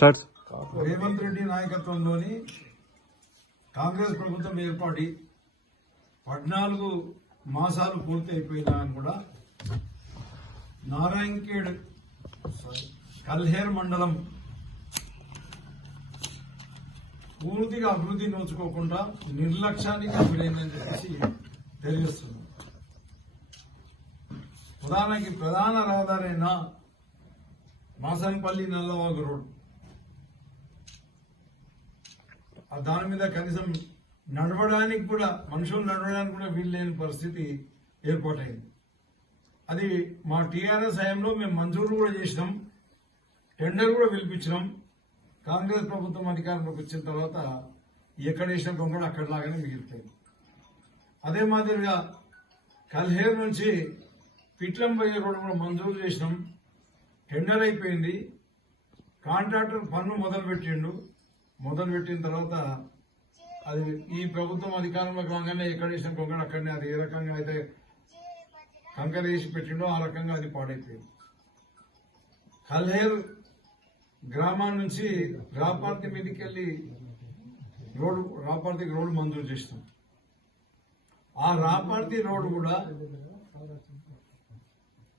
Start Revanth Reddy నాయకత్వంలోని కాంగ్రెస్ ప్రభుత్వం ఏర్పడి పద్నాలుగు మాసాలు పూర్తి అయిపోయినా కూడా నారాయణఖేడ్ కల్హేర్ మండలం పూర్తిగా అభివృద్ధి నోచుకోకుండా నిర్లక్ష్యానికి గురైందని చెప్పేసి తెలియజేస్తున్నాం. ప్రధానికి ప్రధాన రహదారైన మాసంపల్లి నల్లవాగు రోడ్డు ఆ దాని మీద కనీసం నడవడానికి కూడా మనుషులు నడవడానికి కూడా వీలు లేని పరిస్థితి ఏర్పాటైంది. అది మా టీఆర్ఎస్ హయాంలో మేము మంజూరు కూడా చేసినాం టెండర్ కూడా పిలిపించినాం. కాంగ్రెస్ ప్రభుత్వం అధికారంలోకి వచ్చిన తర్వాత ఎక్కడ వేసిన గొంగడు అక్కడలాగానే మిగిలిపోయింది. అదే మాదిరిగా కల్హేర్ నుంచి పిట్లం పోయే రోడ్డు కూడా మంజూరు చేసినాం టెండర్ అయిపోయింది. కాంట్రాక్టర్ పన్ను మొదలు పెట్టిండు మొదలు పెట్టిన తర్వాత అది ఈ ప్రభుత్వం అధికారంలోకి రాగానే ఎక్కడ వేసిన కొంగడు అక్కడనే అది ఏ రకంగా అయితే కంకర వేసి పెట్టిండో ఆ రకంగా అది పాడైపోయింది. కల్హేర్ గ్రామం నుంచి రాపార్తి మీదకి వెళ్ళి రోడ్డు రాపార్తికి రోడ్డు మంజూరు చేసినాం. ఆ రాపార్తి రోడ్డు కూడా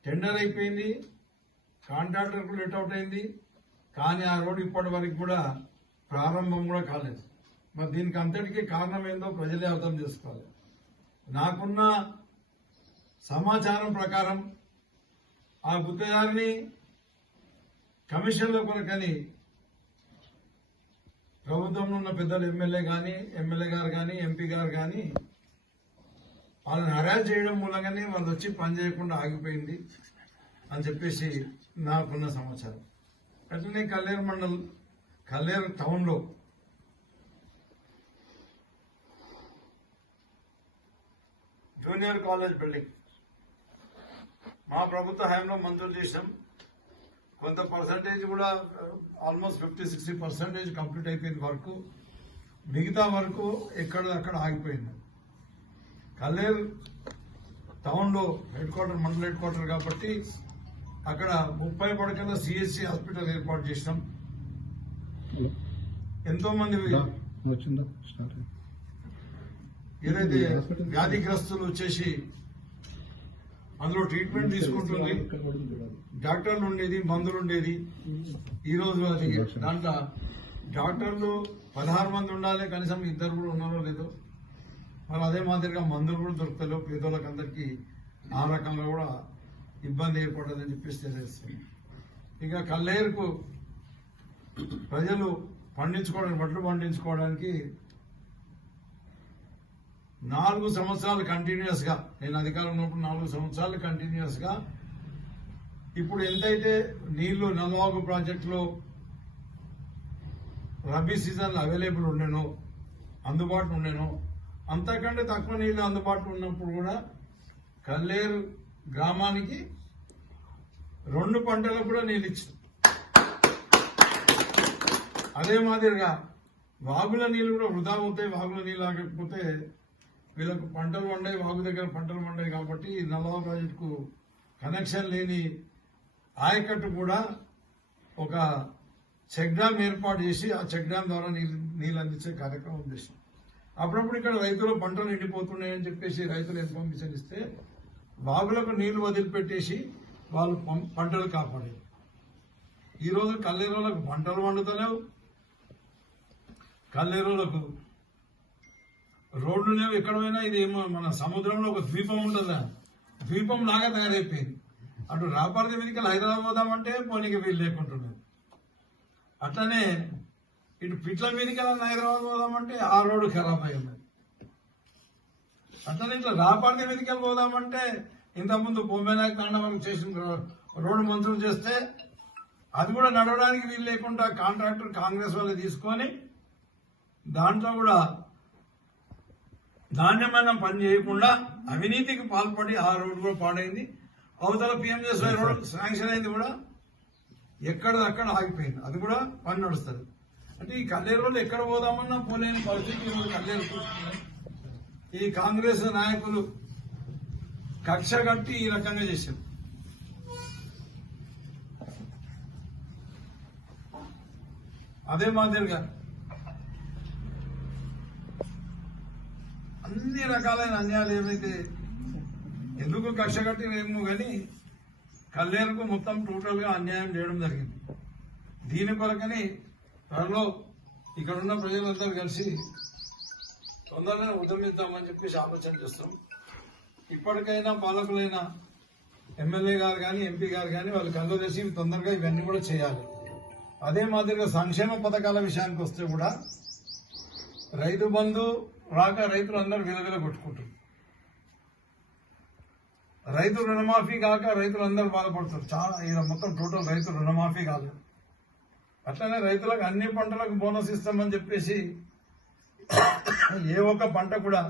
టెండర్ అయిపోయింది కాంట్రాక్టర్ కూడా లెట్ అవుట్ అయింది కానీ ఆ రోడ్డు ఇప్పటి వరకు కూడా ప్రారంభం కూడా కాలేదు. మరి దీనికి అంతటికీ కారణం ఏందో ప్రజలే అర్థం చేసుకోవాలి. నాకున్న సమాచారం ప్రకారం ఆ గుత్తదారిని కమిషన్ల కొరకని ప్రభుత్వంలో ఉన్న పెద్దలు ఎమ్మెల్యే కానీ ఎమ్మెల్యే గారు కానీ ఎంపీ గారు కానీ వాళ్ళని హరాజ్ చేయడం మూలంగానే వాళ్ళు వచ్చి పని చేయకుండా ఆగిపోయింది అని చెప్పేసి నాకున్న సమాచారం. అట్లనే కల్లేరు మండల్ కల్లేరు టౌన్లో. Junior college building. మా ప్రభుత్వ హయాంలో మంజూరు చేసాం కొంత పర్సంటేజ్ కూడా almost fifty sixty percentage complete అయిపోయింది వరకు మిగతా వరకు ఎక్కడ అక్కడ ఆగిపోయింది. కల్లేరు టౌన్లో హెడ్ క్వార్టర్ మండల హెడ్ క్వార్టర్ కాబట్టి అక్కడ ముప్పై పడకల సిఎస్సి హాస్పిటల్ ఏర్పాటు చేసినాం. ఎంతో మంది వచ్చిందా? స్టార్ట్ ఏదైతే వ్యాధిగ్రస్తులు వచ్చేసి అందులో ట్రీట్మెంట్ తీసుకుంటుంది. డాక్టర్లు ఉండేది మందులు ఉండేది. ఈ రోజు అది దాంట్లో డాక్టర్లు పదహారు మంది ఉండాలి కనీసం ఇద్దరు కూడా ఉన్నారో లేదో. మరి అదే మాదిరిగా మందులు కూడా దొరుకుతాయి పేదోళ్ళకి అందరికీ ఆ రకంగా కూడా ఇబ్బంది ఏర్పడదని చెప్పేసి తెలియజేస్తుంది ఇక కల్లేరుకు ప్రజలు పండించుకోవడానికి పంటలు పండించుకోవడానికి నాలుగు సంవత్సరాలు కంటిన్యూస్గా నేను అధికారంలో ఉన్నప్పుడు నాలుగు సంవత్సరాలు కంటిన్యూస్గా ఇప్పుడు ఎంతైతే నీళ్ళు నల్వాగు ప్రాజెక్టులో రబీ సీజన్ అవైలబుల్ ఉండేనో అందుబాటులో ఉండేనో అంతకంటే తక్కువ నీళ్ళు అందుబాటులో ఉన్నప్పుడు కూడా కల్లేరు గ్రామానికి రెండు పంటలకు కూడా నీళ్ళు ఇచ్చింది అదే మాదిరిగా వాగుల నీళ్ళు కూడా వృధా అవుతాయి వాగుల నీళ్ళు ఆగకపోతే వీళ్ళకు పంటలు పండాయి వాగు దగ్గర పంటలు పండాయి కాబట్టి నల్లవ ప్రాజెక్టుకు కనెక్షన్ లేని ఆయకట్టు కూడా ఒక చెక్ డ్యామ్ ఏర్పాటు చేసి ఆ చెక్ డ్యామ్ ద్వారా నీళ్ళు నీళ్ళు అందించే కార్యక్రమం ఉద్దేశం. అప్పుడప్పుడు ఇక్కడ రైతులు పంటలు ఎండిపోతున్నాయని చెప్పేసి రైతులు ఇన్ఫర్మేషన్ ఇస్తే బాగులకు నీళ్ళు వదిలిపెట్టేసి వాళ్ళు పం- పంటలు కాపాడారు. ఈరోజు కల్లేరులకు పంటలు వండుతలేవు కల్లేరులకు. రోడ్లునే లేవు ఎక్కడ పోయినా ఇది ఏమో మన సముద్రంలో ఒక ద్వీపం ఉంటుందా? ద్వీపం లాగా తయారైపోయింది. అటు రాపార్తి మీదకి హైదరాబాద్ పోదామంటే పోనీకి వీలు లేకుంటున్నారు అట్లనే ఇటు పిట్ల మీదకి హైదరాబాద్ పోదామంటే ఆ రోడ్డు ఖరాబ్ అయి ఉన్నది అట్లనే ఇట్లా రాపార్తి మీదకి పోదామంటే ఇంతకుముందు బొమ్మనాయక తాండవం చేసిన రోడ్డు మంజూరు చేస్తే అది కూడా నడవడానికి వీలు లేకుండా కాంట్రాక్టర్ కాంగ్రెస్ వాళ్ళు తీసుకొని దాంట్లో కూడా నాణ్యమైన పని చేయకుండా అవినీతికి పాల్పడి ఆ రోడ్డు కూడా పాడైంది. అవతల పిఎంఎస్వై రోడ్ శాంక్షన్ అయింది కూడా. ఎక్కడ అక్కడ ఆగిపోయింది. అది కూడా పని నడుస్తుంది. అంటే ఈ కల్లేరు ఎక్కడ పోదామన్నా పోలేని పరిస్థితి కల్లేరు ఈ కాంగ్రెస్ నాయకులు కక్ష కట్టి ఈ రకంగా చేశారు. అదే మాదిరిగా అన్ని రకాలైన అన్యాయాలు ఏమైతే ఎందుకు కక్ష కట్టినేమో కానీ కళ్యాణకు మొత్తం టోటల్గా అన్యాయం చేయడం జరిగింది. దీని కొరకని త్వరలో ఇక్కడ ఉన్న ప్రజలందరూ కలిసి తొందరగా ఉద్యమిద్దామని చెప్పేసి ఆలోచన చేస్తాం. ఇప్పటికైనా పాలకులైన ఎమ్మెల్యే గారు కానీ ఎంపీ గారు కానీ వాళ్ళు కళ్ళు తొందరగా ఇవన్నీ కూడా చేయాలి. అదే మాదిరిగా సంక్షేమ పథకాల విషయానికి వస్తే కూడా రైతు బంధు రాక రైతులు అందరూ విలవిల కొట్టుకుంటారు రైతు రుణమాఫీ కాక రైతులు అందరూ బాధపడుతారు. చాలా ఇలా మొత్తం టోటల్ రైతు రుణమాఫీ కాలేదు అట్లనే రైతులకు అన్ని పంటలకు బోనస్ ఇస్తామని చెప్పేసి ఏ ఒక్క పంట కూడా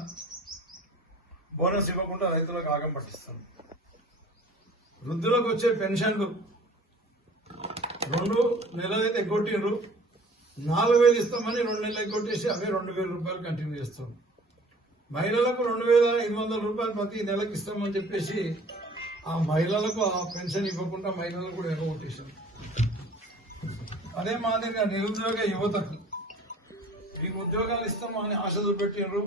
బోనస్ ఇవ్వకుండా రైతులకు ఆగం పట్టిస్తారు. వృద్ధులకు వచ్చే పెన్షన్లు రెండు నెలలైతే ఎగ్గొట్టిండ్రు నాలుగు వేలు ఇస్తామని రెండు నెలలు కొట్టేసి అవే రెండు వేల రూపాయలు కంటిన్యూ చేస్తాం. మహిళలకు రెండు వేల ఐదు వందల రూపాయలు ప్రతి నెలకు ఇస్తామని చెప్పేసి ఆ మహిళలకు ఆ పెన్షన్ ఇవ్వకుండా మహిళలకు కూడా ఎగగొట్టేశాం అదే మాదిరిగా నిరుద్యోగ యువతకు మీకు ఉద్యోగాలు ఇస్తామని ఆశ చూపెట్టినారు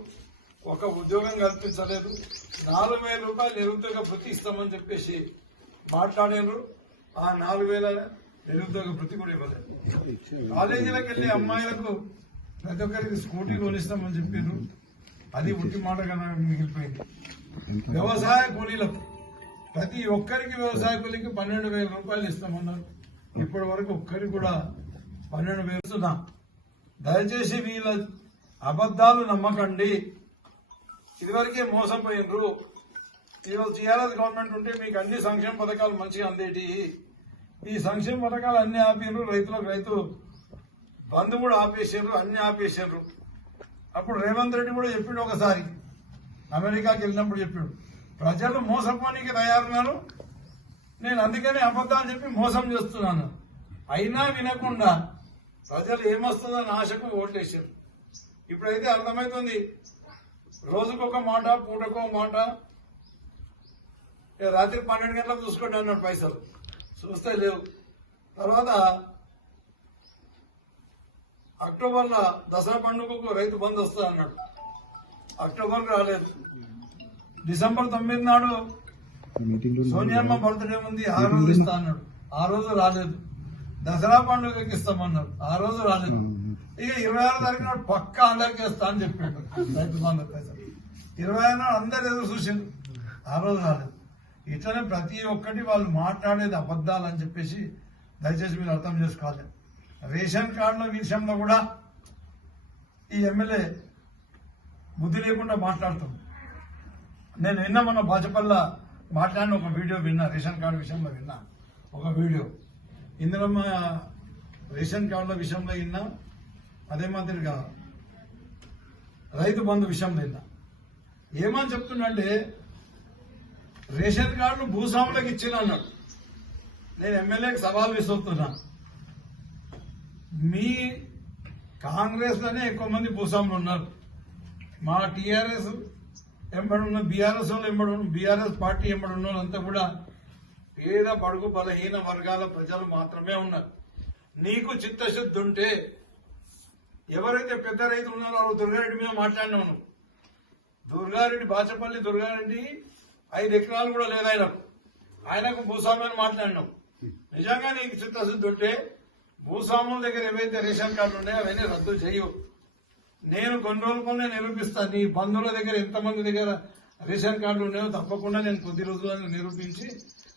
ఒక ఉద్యోగం కల్పించలేదు. నాలుగు వేల రూపాయలు నిరుద్యోగ ప్రతి ఇస్తామని చెప్పేసి మాట్లాడినారు ఆ నాలుగు వేల నిరుద్యోగ వృత్తి కూడా ఇవ్వలేదు కాలేజీలకు వెళ్ళే అమ్మాయిలకు ప్రతి ఒక్కరికి స్కూటీ కొనిస్తామని చెప్పారు అది ఉట్టి మాటగా మిగిలిపోయింది. వ్యవసాయ కూలీలకు ప్రతి ఒక్కరికి వ్యవసాయ కూలీకి పన్నెండు వేల రూపాయలు ఇస్తామన్నారు. ఇప్పటి వరకు ఒక్కరికి కూడా పన్నెండు వేలు దయచేసి వీళ్ళ అబద్ధాలు నమ్మకండి. ఇదివరకే మోసపోయినరు ఈరోజు టీఆర్ఎస్ గవర్నమెంట్ ఉంటే మీకు అన్ని సంక్షేమ పథకాలు మంచిగా అందేటి. ఈ సంక్షేమ పథకాలు అన్ని ఆపినరు రైతులకు రైతు బంధు కూడా ఆపేసారు అన్ని ఆపేసారు అప్పుడు రేవంత్ రెడ్డి కూడా చెప్పిండు ఒకసారి. అమెరికాకి వెళ్ళినప్పుడు చెప్పాడు. ప్రజలు మోసపోనికి తయారున్నాను నేను అందుకని అబద్ధాలు చెప్పి మోసం చేస్తున్నాను. అయినా వినకుండా ప్రజలు ఏమొస్తుందని ఆశకు ఓట్లేశారు ఇప్పుడైతే అర్థమవుతుంది రోజుకొక మాట పూటకో మాట. రాత్రి పన్నెండు గంటలకు చూసుకోండి అన్నాడు పైసలు. చూస్తే లేవు తర్వాత అక్టోబర్లో దసరా పండుగకు రైతు బంద్ వస్తా అన్నాడు. అక్టోబర్కి రాలేదు. డిసెంబర్ తొమ్మిది నాడు సోనియామ్మ బర్త్డే ఉంది ఆ రోజు ఇస్తా అన్నాడు. ఆ రోజు రాలేదు. దసరా పండుగకి ఇస్తామన్నారు ఆ రోజు రాలేదు. ఇక ఇరవై ఆరో తారీఖు నాడు పక్క అందరికి ఇస్తా అని చెప్పాడు రైతు బంధు. ఇరవై ఆరు నాడు అందరు ఎదురు చూసిండు ఆ రోజు రాలేదు. ఇట్లనే ప్రతి ఒక్కటి వాళ్ళు మాట్లాడేది అబద్ధాలు అని చెప్పేసి దయచేసి మీరు అర్థం చేసుకోవాలి. రేషన్ కార్డుల విషయంలో కూడా ఈ ఎమ్మెల్యే బుద్ధి లేకుండా మాట్లాడుతుంది. నేను నిన్న మన భాజపల్లా మాట్లాడిన ఒక వీడియో విన్నా రేషన్ కార్డు విషయంలో విన్నా. ఒక వీడియో. ఇందులో రేషన్ కార్డుల విషయంలో విన్నా అదే మాదిరిగా రైతు బంధు విషయంలో విన్నా. ఏమని చెప్తున్నంటే రేషన్ కార్డును భూస్వాములకు ఇచ్చిన అన్నాడు. నేను ఎమ్మెల్యేకి సవాల్ విసురుతున్నా. మీ కాంగ్రెస్లోనే ఎక్కువ మంది భూస్వాములు ఉన్నారు. మా టిఆర్ఎస్ ఎంబడి ఉన్న బీఆర్ఎస్ వాళ్ళు ఎంబడి ఉన్న బీఆర్ఎస్ పార్టీ ఎంబడి ఉన్న వాళ్ళంతా కూడా పేద బడుగు బలహీన వర్గాల ప్రజలు మాత్రమే ఉన్నారు. నీకు చిత్తశుద్ధి ఉంటే ఎవరైతే పెద్ద రైతులు ఉన్నారో వాళ్ళు దుర్గారెడ్డి మీద మాట్లాడినాను దుర్గారెడ్డి బాచపల్లి దుర్గారెడ్డి ఐదు ఎకరాలు కూడా లేదు ఆయనకు ఆయనకు భూస్వామి మాట్లాడినాం. నిజంగా నీకు చిత్తశుద్ధి ఉంటే భూస్వాముల దగ్గర ఏవైతే రేషన్ కార్డులు ఉన్నాయో అవన్నీ రద్దు చేయవు నేను కొన్ని రోజులకునే నిరూపిస్తాను నీ బంధువుల దగ్గర ఎంతమంది దగ్గర రేషన్ కార్డులు ఉన్నాయో తప్పకుండా నేను కొద్ది రోజులను నిరూపించి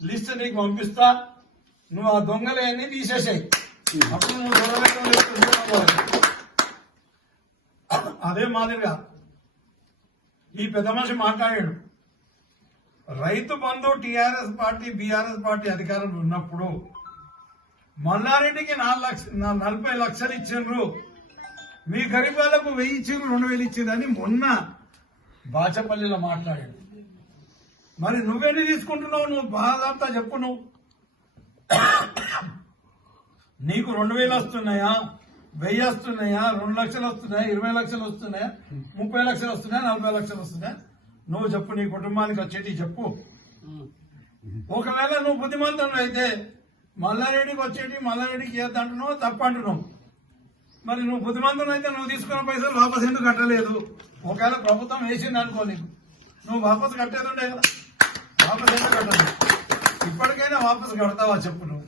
లిస్ట్ నీకు పంపిస్తా. నువ్వు ఆ దొంగలన్నీ తీసేసాయి. అప్పుడు నువ్వు అదే మాదిరిగా ఈ పెద్ద మనిషి మాట్లాడాడు. Rythu Bandhu TRS party BRS party అధికారంలో ఉన్నప్పుడు మల్లారెడ్డికి నాలుగు లక్ష నా- నలభై లక్షలు ఇచ్చిండ్రు. మీ గరీబాలకు వెయ్యి ఇచ్చిండ్రు రెండు వేలు ఇచ్చిండ్రు అని మొన్న బాచపల్లిలో మాట్లాడాడు. మరి నువ్వేంటి తీసుకుంటున్నావు? నువ్వు బాధంతా చెప్పు నువ్వు నీకు రెండు వేలు వస్తున్నాయా? వెయ్యి వస్తున్నాయా? రెండు లక్షలు వస్తున్నాయా? ఇరవై లక్షలు వస్తున్నాయా? ముప్పై లక్షలు వస్తున్నాయా? నలభై లక్షలు వస్తున్నాయా? నువ్వు చెప్పు నీ కుటుంబానికి వచ్చేటి చెప్పు. ఒకవేళ నువ్వు బుద్ధిమంతుడు అయితే మల్లారెడ్డికి వచ్చేటి మల్లారెడ్డికి ఏదంటున్నావు తప్పు అంటున్నావు. మరి నువ్వు బుద్ధిమంతులు అయితే నువ్వు తీసుకున్న పైసలు వాపస్ ఎందుకు కట్టలేదు? ఒకవేళ ప్రభుత్వం వేసింది అనుకో నీకు. నువ్వు వాపస్ కట్టేది ఉండే కదా. వాపస్ ఎందుకు కట్టలేదు? ఇప్పటికైనా వాపస్ కడతావా చెప్పు నువ్వు.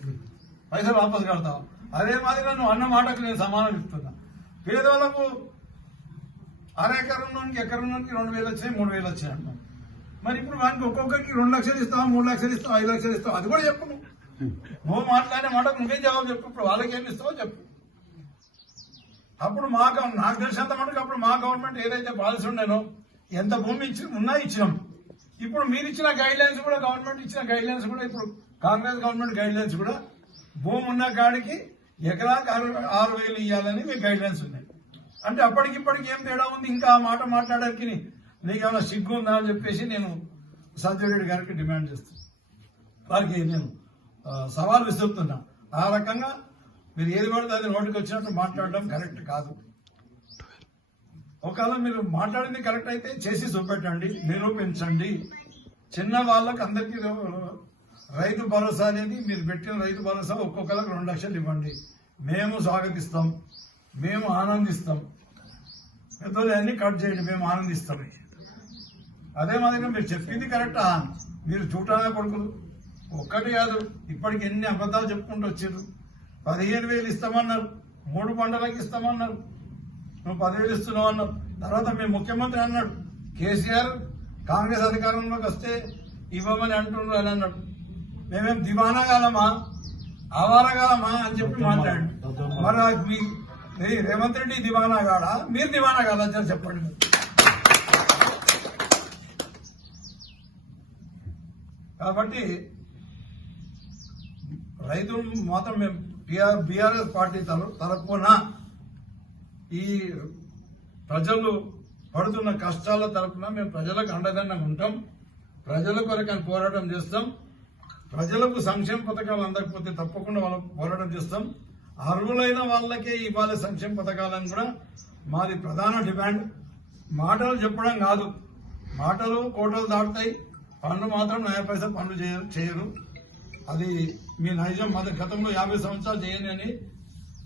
పైసలు వాపస్ కడతావా? అదే మాదిరిగా నువ్వు అన్న మాటకు నేను సమానం ఇస్తున్నా పేదవాళ్ళకు అరెకరం నుంచి ఎకరం నుంచి రెండు వేలు వచ్చాయి మూడు వేలు వచ్చాయి అన్నాం మరి ఇప్పుడు వానికి ఒక్కొక్కరికి రెండు లక్షలు ఇస్తావా మూడు లక్షలు ఇస్తావు ఐదు లక్షలు ఇస్తావు? అది కూడా చెప్పు నువ్వు నువ్వు మాట మాటకు నువ్వేం జవాబు చెప్పు? ఇప్పుడు వాళ్ళకి ఏమి ఇస్తావో చెప్పు. అప్పుడు మా నాకు తెలిసినంత మటుకు అప్పుడు మా గవర్నమెంట్ ఏదైతే పాలసీ ఉండేనో ఎంత భూమి ఇచ్చి ఉన్నా ఇచ్చినాం. ఇప్పుడు మీరు ఇచ్చిన గైడ్ లైన్స్ కూడా గవర్నమెంట్ ఇచ్చిన గైడ్ లైన్స్ కూడా ఇప్పుడు కాంగ్రెస్ గవర్నమెంట్ గైడ్ లైన్స్ కూడా భూమి ఉన్న కాడికి ఎకరాకి ఆరు ఆరు వేలు ఇవ్వాలని మీ గైడ్ లైన్స్ ఉన్నాయి. అంటే అప్పటికిప్పటికి ఏం తేడా ఉంది? ఇంకా ఆ మాట మాట్లాడడానికి నీకేమైనా సిగ్గు ఉందా అని చెప్పేసి నేను సత్యరెడ్డి గారికి డిమాండ్ చేస్తాను వారికి నేను సవాల్ విసురుతున్నా. ఆ రకంగా మీరు ఏది పడితే అది నోటికి వచ్చినట్టు మాట్లాడడం కరెక్ట్ కాదు. ఒకవేళ మీరు మాట్లాడింది కరెక్ట్ అయితే చేసి చూపెట్టండి నిరూపించండి. చిన్న వాళ్ళకి అందరికీ రైతు భరోసా అనేది మీరు పెట్టిన రైతు భరోసా ఒక్కొక్కరికి రెండు లక్షలు ఇవ్వండి. మేము స్వాగతిస్తాం. మేము ఆనందిస్తాం. పెద్దలు అన్ని కట్ చేయండి మేము ఆనందిస్తాం. అదే మాదిరిగా మీరు చెప్పింది కరెక్టా? మీరు చూటానా కొడుకులు? ఒక్కటి కాదు ఇప్పటికి ఎన్ని అబద్ధాలు చెప్పుకుంటూ వచ్చారు పదిహేను వేలు ఇస్తామన్నారు మూడు పంటలకు ఇస్తామన్నారు నువ్వు పదివేలు ఇస్తున్నావు అన్నారు. తర్వాత మీ ముఖ్యమంత్రి అన్నాడు కేసీఆర్ కాంగ్రెస్ అధికారంలోకి వస్తే ఇవ్వమని అంటున్నారు అని అన్నాడు. మేమేం దివానా కాదమా ఆవారా కాదమా అని చెప్పి మాట్లాడు మరి రేవంత్ రెడ్డి దివానా కాడా మీరు దివానా కాదా? అని చెప్పండి. కాబట్టి రైతులు మాత్రం మేము బీఆర్ఎస్ పార్టీ తరపున ఈ ప్రజలు పడుతున్న కష్టాల తరపున మేము ప్రజలకు అండదండగా ఉంటాం. ప్రజల కొరకు పోరాటం చేస్తాం. ప్రజలకు సంక్షేమ పథకాలు అందకపోతే తప్పకుండా వాళ్ళకు పోరాటం చేస్తాం. అర్హులైన వాళ్ళకే ఇవ్వాలి సంక్షేమ పథకాలను కూడా మాది ప్రధాన డిమాండ్. మాటలు చెప్పడం కాదు. మాటలు కోటలు దాటుతాయి. పనులు మాత్రం నయా పైసా పనులు చేయ- చేయరు. అది మీ నైజం. మన గతంలో యాభై సంవత్సరాలు చేయని అని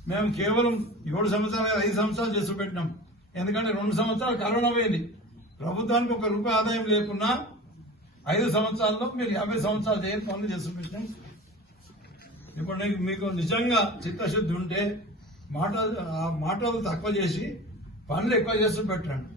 మేము కేవలం ఏడు సంవత్సరాలు ఐదు సంవత్సరాలు చేసి పెట్టినాం. ఎందుకంటే రెండు సంవత్సరాలు కరోనా పోయింది. ప్రభుత్వానికి ఒక రూపాయి ఆదాయం లేకున్నా ఐదు సంవత్సరాల్లో మీరు యాభై సంవత్సరాలు చేయని పనులు చేసి పెట్టినాం. ఇప్పుడు మీకు నిజంగా చిత్తశుద్ధి ఉంటే మాట ఆ మాటలు తక్కువ చేసి పనులు ఎక్కువ చేసి పెట్టండి